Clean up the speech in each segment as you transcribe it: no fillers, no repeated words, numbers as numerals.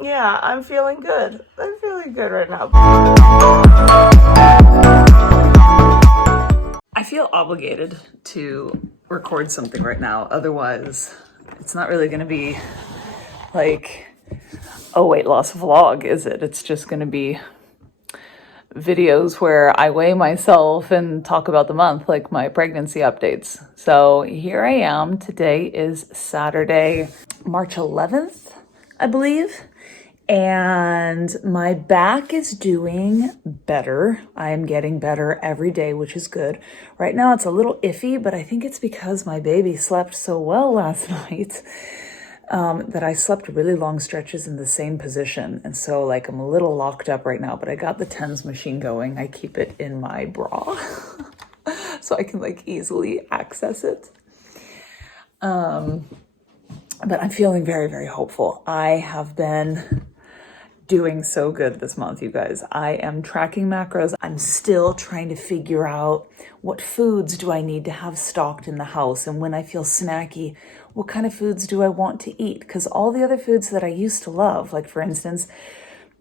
Yeah, I'm feeling good. I'm feeling good right now. I feel obligated to record something right now. Otherwise, it's not really going to be like a weight loss vlog, is it? It's just going to be videos where I weigh myself and talk about the month, like my pregnancy updates. So here I am. Today is Saturday, March 11th, I believe. And my back is doing better. I am getting better every day, which is good. Right now it's a little iffy, but I think it's because my baby slept so well last night that I slept really long stretches in the same position. And so like I'm a little locked up right now, but I got the TENS machine going. I keep it in my bra so I can like easily access it. But I'm feeling very, very hopeful. I have been doing so good this month, you guys. I am tracking macros. I'm still trying to figure out what foods do I need to have stocked in the house, and when I feel snacky, what kind of foods do I want to eat? Because all the other foods that I used to love, like for instance,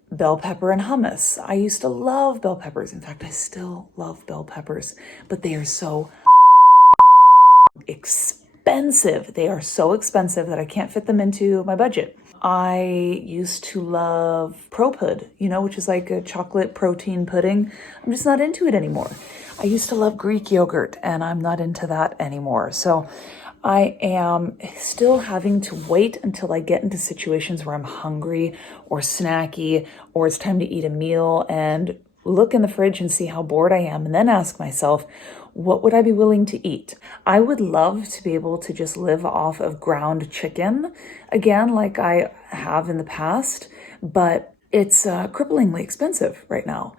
bell pepper and hummus. I used to love bell peppers. In fact, I still love bell peppers, but they are so expensive. They are so expensive that I can't fit them into my budget. I used to love Propud, which is like a chocolate protein pudding. I'm just not into it anymore. I used to love Greek yogurt, and I'm not into that anymore. So I am still having to wait until I get into situations where I'm hungry or snacky, or it's time to eat a meal, and look in the fridge and see how bored I am, and then ask myself, what would I be willing to eat? I would love to be able to just live off of ground chicken again, like I have in the past, but it's cripplingly expensive right now.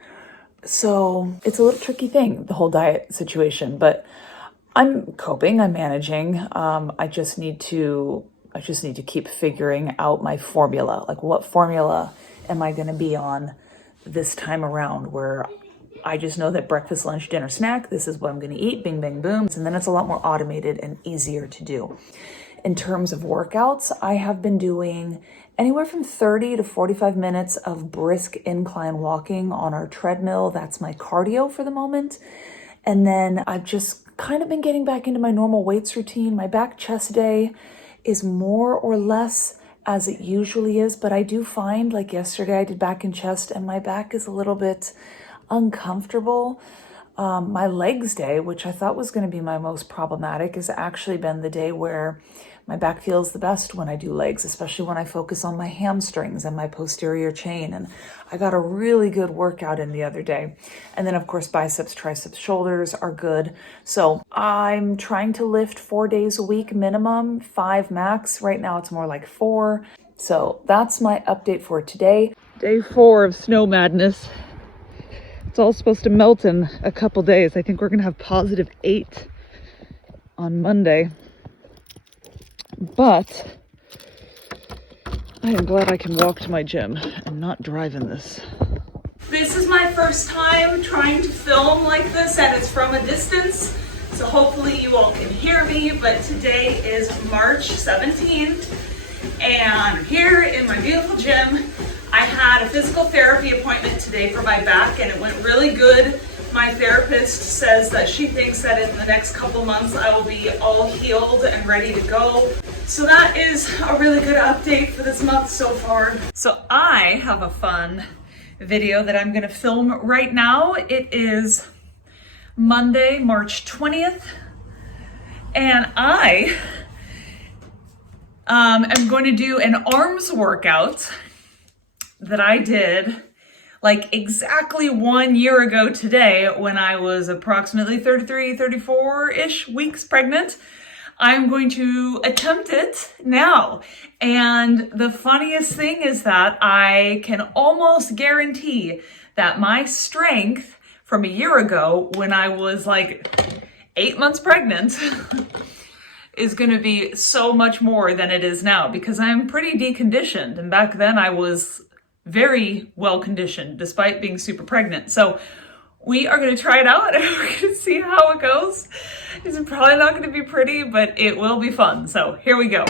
So it's a little tricky thing, the whole diet situation, but I'm coping, I'm managing. I just need to keep figuring out my formula. Like, what formula am I going to be on this time around, where I just know that breakfast, lunch, dinner, snack, this is what I'm going to eat, bing, bang, boom. And then it's a lot more automated and easier to do. In terms of workouts, I have been doing anywhere from 30 to 45 minutes of brisk incline walking on our treadmill. That's my cardio for the moment. And then I've just kind of been getting back into my normal weights routine. My back chest day is more or less as it usually is, but I do find, like yesterday I did back and chest, and my back is a little bit uncomfortable. My legs day, which I thought was going to be my most problematic, has actually been the day where my back feels the best when I do legs, especially when I focus on my hamstrings and my posterior chain. And I got a really good workout in the other day. And then of course, biceps, triceps, shoulders are good. So I'm trying to lift 4 days a week minimum, 5 max. Right now it's more like 4. So that's my update for today. Day 4 of snow madness. It's all supposed to melt in a couple days. I think we're gonna have +8 on Monday. But I am glad I can walk to my gym and not drive in this. This is my first time trying to film like this, and it's from a distance. So hopefully you all can hear me, but today is March 17th, and I'm here in my beautiful gym. I had a physical therapy appointment today for my back, and it went really good. My therapist says that she thinks that in the next couple months I will be all healed and ready to go. So that is a really good update for this month so far. So I have a fun video that I'm gonna film right now. It is Monday, March 20th, and I am going to do an arms workout that I did like exactly 1 year ago today, when I was approximately 33, 34-ish weeks pregnant. I'm going to attempt it now. And the funniest thing is that I can almost guarantee that my strength from a year ago, when I was like 8 months pregnant, is going to be so much more than it is now, because I'm pretty deconditioned. And back then I was very well conditioned despite being super pregnant. So we are going to try it out and we're going to see how it goes. It's probably not going to be pretty, but it will be fun. So here we go.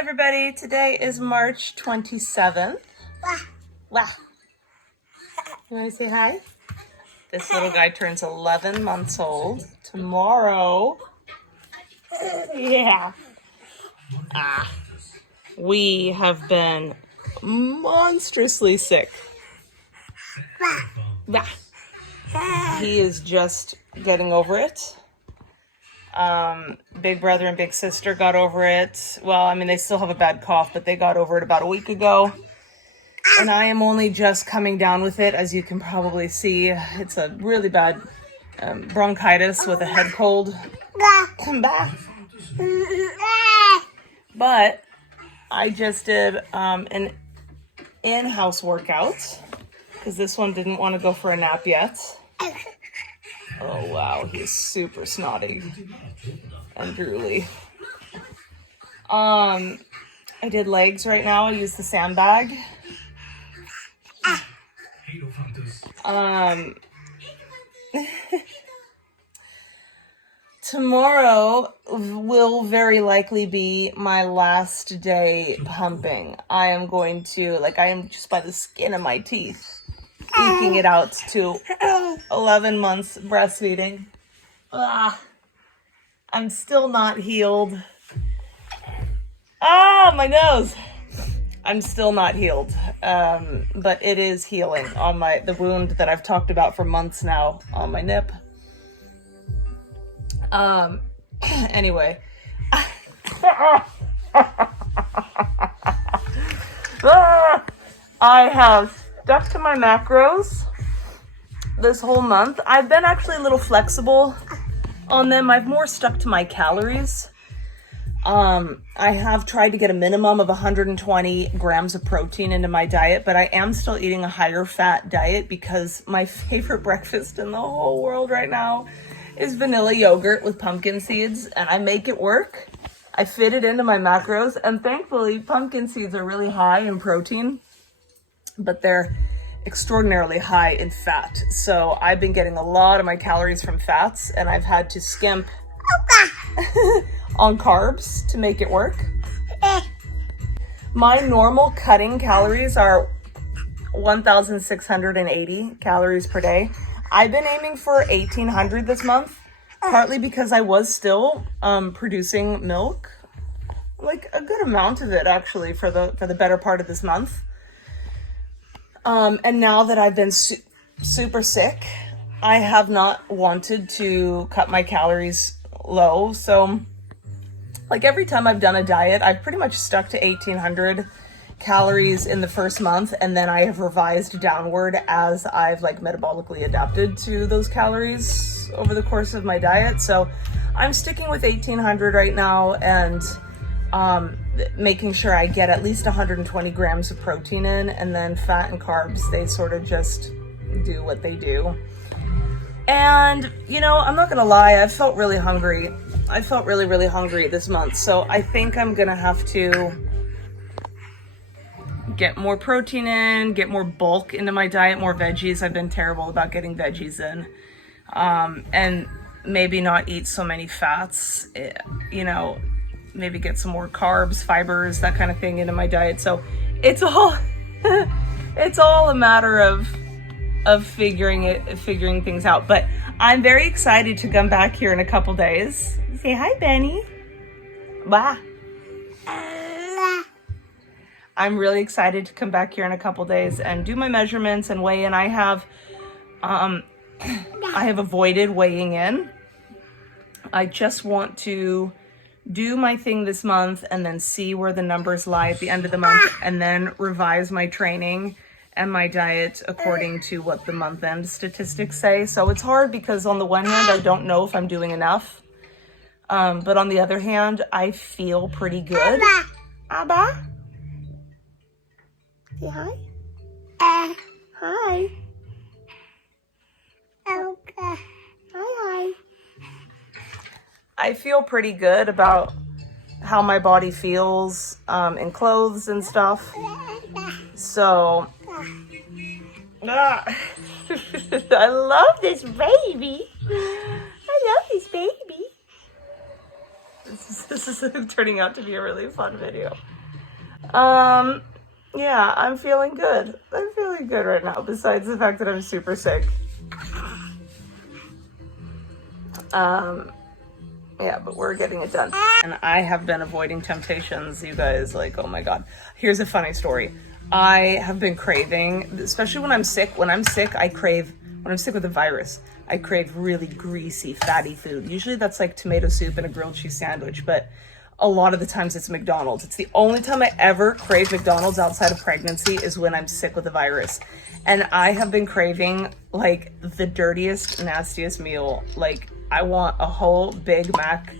everybody, today is March 27th. Wow. You want to say hi? This little guy turns 11 months old tomorrow. Yeah. We have been monstrously sick. He is just getting over it. Big brother and big sister got over it. Well, I mean, they still have a bad cough, but they got over it about a week ago. And I am only just coming down with it, as you can probably see. It's a really bad bronchitis with a head cold. Come back. But I just did an in-house workout because this one didn't want to go for a nap yet. Oh, wow. He's super snotty and drooly. I did legs right now. I used the sandbag. Tomorrow will very likely be my last day pumping. I am going to, I am just by the skin of my teeth, eking it out to 11 months breastfeeding. I'm still not healed. My nose. I'm still not healed, but it is healing on the wound that I've talked about for months now on my nip. Anyway. I have stuck to my macros this whole month. I've been actually a little flexible on them. I've more stuck to my calories. I have tried to get a minimum of 120 grams of protein into my diet, but I am still eating a higher fat diet because my favorite breakfast in the whole world right now is vanilla yogurt with pumpkin seeds, and I make it work. I fit it into my macros, and thankfully pumpkin seeds are really high in protein, but they're extraordinarily high in fat. So I've been getting a lot of my calories from fats, and I've had to skimp on carbs to make it work. My normal cutting calories are 1,680 calories per day. I've been aiming for 1,800 this month, partly because I was still producing milk, like a good amount of it actually for the better part of this month. And now that I've been super sick, I have not wanted to cut my calories low. So every time I've done a diet, I've pretty much stuck to 1,800 calories in the first month, and then I have revised downward as I've metabolically adapted to those calories over the course of my diet. So I'm sticking with 1,800 right now, and making sure I get at least 120 grams of protein in, and then fat and carbs, they sort of just do what they do. And I'm not gonna lie, I felt really hungry. I felt really, really hungry this month, so I think I'm gonna have to get more protein in, get more bulk into my diet, more veggies. I've been terrible about getting veggies in. And maybe not eat so many fats, maybe get some more carbs, fibers, that kind of thing into my diet. So it's all, it's all a matter of figuring things out. But I'm very excited to come back here in a couple days. Say hi, Benny. Bye. I'm really excited to come back here in a couple days and do my measurements and weigh in. I have avoided weighing in. I just want to do my thing this month and then see where the numbers lie at the end of the month, and then revise my training and my diet according to what the month end statistics say. So it's hard because on the one hand, I don't know if I'm doing enough. But on the other hand, I feel pretty good. Abba? Say hi. Hi. Okay. Hi. I feel pretty good about how my body feels in clothes and stuff. So, I love this baby. I love this baby. This is turning out to be a really fun video. Yeah, I'm feeling good. I'm feeling good right now, besides the fact that I'm super sick. Yeah, but we're getting it done. And I have been avoiding temptations, you guys, like, oh my God. Here's a funny story. I have been craving, especially when I'm sick. When I'm sick, when I'm sick with a virus, I crave really greasy, fatty food. Usually that's like tomato soup and a grilled cheese sandwich, but a lot of the times it's McDonald's. It's the only time I ever crave McDonald's outside of pregnancy is when I'm sick with a virus. And I have been craving like the dirtiest, nastiest meal. Like, I want a whole Big Mac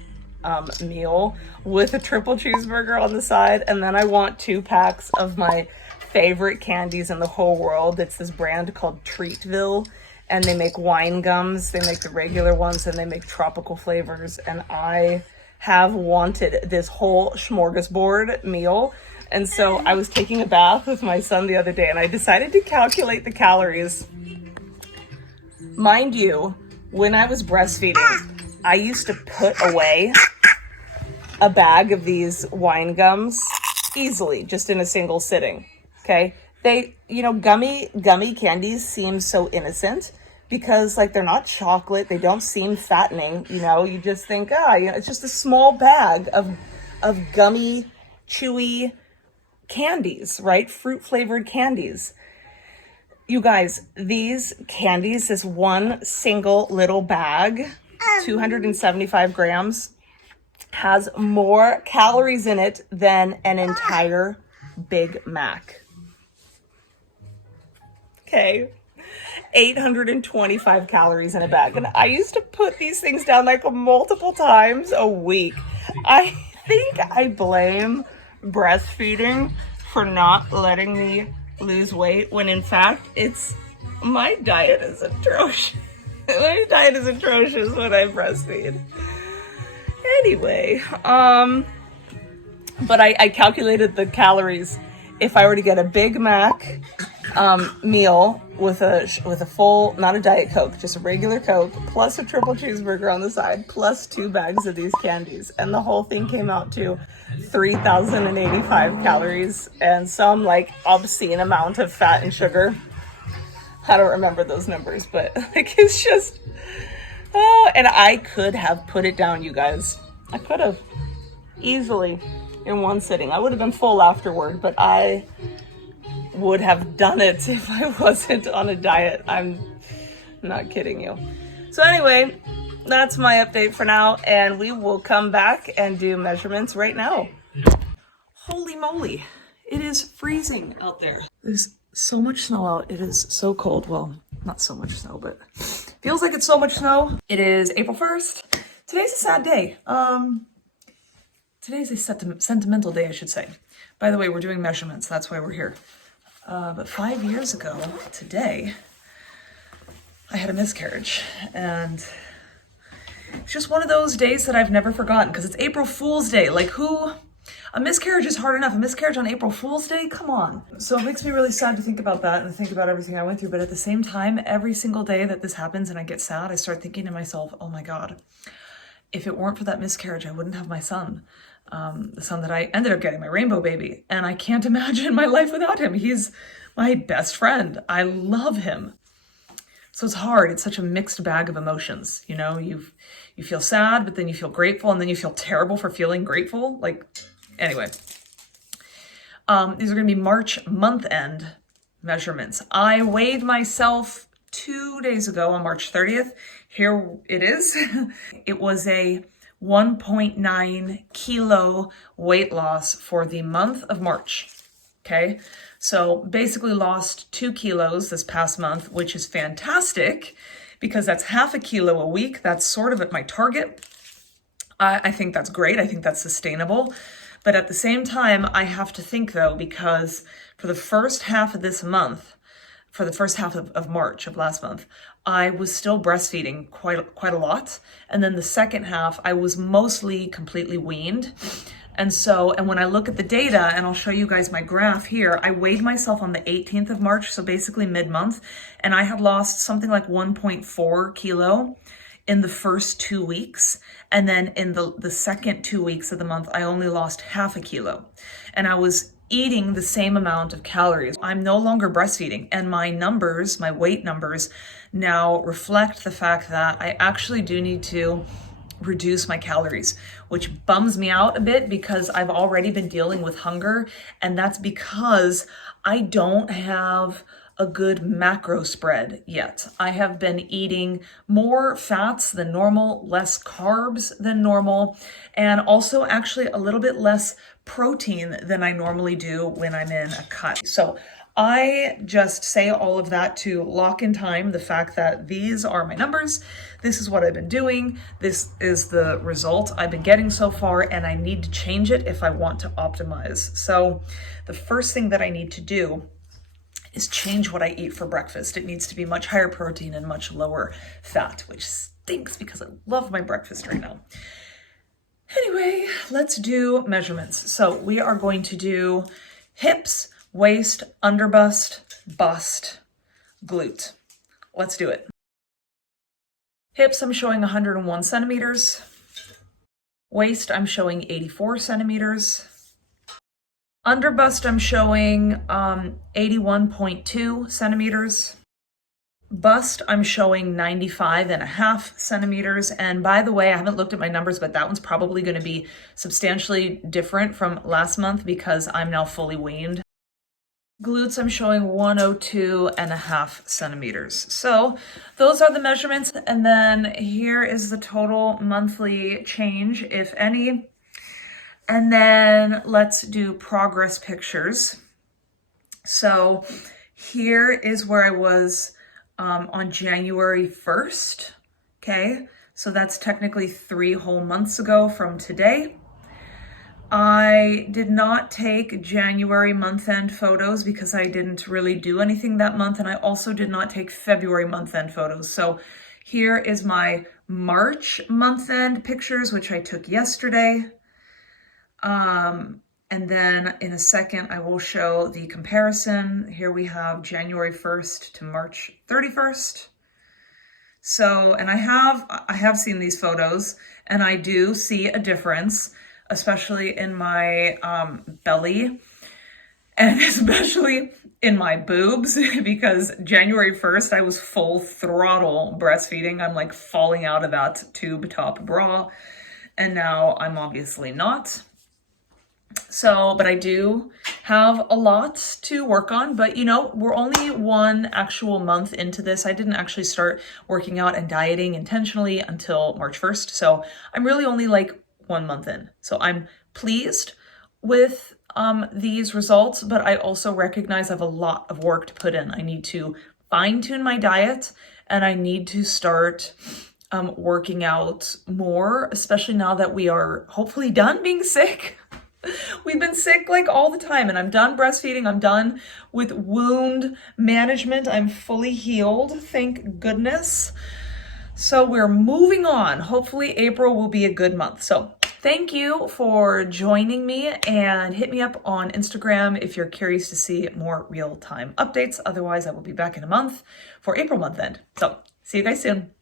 meal with a triple cheeseburger on the side. And then I want 2 packs of my favorite candies in the whole world. It's this brand called Treatville, and they make wine gums. They make the regular ones and they make tropical flavors. And I have wanted this whole smorgasbord meal. And so I was taking a bath with my son the other day and I decided to calculate the calories. Mind you, when I was breastfeeding, I used to put away a bag of these wine gums easily, just in a single sitting. Okay. They, gummy candies seem so innocent because like they're not chocolate. They don't seem fattening. You just think, it's just a small bag of gummy, chewy candies, right? Fruit flavored candies. You guys, these candies, this one single little bag, 275 grams, has more calories in it than an entire Big Mac. Okay. 825 calories in a bag. And I used to put these things down like multiple times a week. I think I blame breastfeeding for not letting me lose weight when in fact my diet is atrocious. My diet is atrocious when I breastfeed. Anyway, but I calculated the calories. If I were to get a Big Mac meal with a full, not a Diet Coke, just a regular Coke, plus a triple cheeseburger on the side, plus 2 bags of these candies, and the whole thing came out to 3,085 calories and some like obscene amount of fat and sugar. I don't remember those numbers, but like it's just, and I could have put it down, you guys. I could have easily in one sitting. I would have been full afterward, but I would have done it if I wasn't on a diet. I'm not kidding you. So anyway, that's my update for now, and we will come back and do measurements right now. Holy moly, it is freezing out there. There's so much snow out. It is so cold. Well, not so much snow, but feels like it's so much snow. It is April 1st. Today's a sad day. Today's a sentimental day, I should say. By the way, we're doing measurements. That's why we're here. But 5 years ago today, I had a miscarriage, and it's just one of those days that I've never forgotten because it's April Fool's Day. Like a miscarriage is hard enough. A miscarriage on April Fool's Day? Come on. So it makes me really sad to think about that and think about everything I went through. But at the same time, every single day that this happens and I get sad, I start thinking to myself, oh my God, if it weren't for that miscarriage, I wouldn't have my son. The son that I ended up getting, my rainbow baby. And I can't imagine my life without him. He's my best friend. I love him. So it's hard. It's such a mixed bag of emotions. You feel sad, but then you feel grateful, and then you feel terrible for feeling grateful. Anyway, these are going to be March month end measurements. I weighed myself 2 days ago on March 30th. Here it is. It was a 1.9 kilo weight loss for the month of March. Okay. So basically lost 2 kilos this past month, which is fantastic because that's half a kilo a week. That's sort of at my target. I think that's great. I think that's sustainable. But at the same time, I have to think though, because for the first half of this month, for the first half of March of last month, I was still breastfeeding quite a lot. And then the second half, I was mostly completely weaned. And when I look at the data, and I'll show you guys my graph here, I weighed myself on the 18th of March, so basically mid-month, and I had lost something like 1.4 kilo in the first 2 weeks. And then in the second 2 weeks of the month, I only lost half a kilo. And I was eating the same amount of calories. I'm no longer breastfeeding, and my numbers, my weight numbers, now reflect the fact that I actually do need to reduce my calories, which bums me out a bit because I've already been dealing with hunger, and that's because I don't have a good macro spread yet. I have been eating more fats than normal, less carbs than normal, and also actually a little bit less protein than I normally do when I'm in a cut. So I just say all of that to lock in time the fact that these are my numbers. This is what I've been doing. This is the result I've been getting so far, and I need to change it if I want to optimize. So the first thing that I need to do is change what I eat for breakfast. It needs to be much higher protein and much lower fat, which stinks because I love my breakfast right now. Anyway, let's do measurements. So we are going to do hips, waist, underbust, bust, glute. Let's do it. Hips, I'm showing 101 centimeters. Waist, I'm showing 84 centimeters. Underbust, I'm showing 81.2 centimeters. Bust, I'm showing 95.5 centimeters. And by the way, I haven't looked at my numbers, but that one's probably going to be substantially different from last month because I'm now fully weaned. Glutes, I'm showing 102.5 centimeters. So those are the measurements. And then here is the total monthly change, if any. And then let's do progress pictures. So here is where I was on January 1st. Okay, so that's technically 3 whole months ago from today. I did not take January month-end photos because I didn't really do anything that month, and I also did not take February month-end photos. So here is my March month-end pictures, which I took yesterday. And then in a second, I will show the comparison. Here we have January 1st to March 31st. So, and I have seen these photos, and I do see a difference, especially in my belly and especially in my boobs, because January 1st, I was full throttle breastfeeding. I'm like falling out of that tube top bra, and now I'm obviously not. So, but I do have a lot to work on, but you know, we're only 1 actual month into this. I didn't actually start working out and dieting intentionally until March 1st. So I'm really only like 1 month in. So I'm pleased with these results, but I also recognize I have a lot of work to put in. I need to fine tune my diet, and I need to start working out more, especially now that we are hopefully done being sick. We've been sick like all the time, and I'm done breastfeeding. I'm done with wound management. I'm fully healed, thank goodness. So we're moving on. Hopefully April will be a good month. So thank you for joining me, and hit me up on Instagram if you're curious to see more real-time updates. Otherwise, I will be back in a month for April month end. So see you guys soon.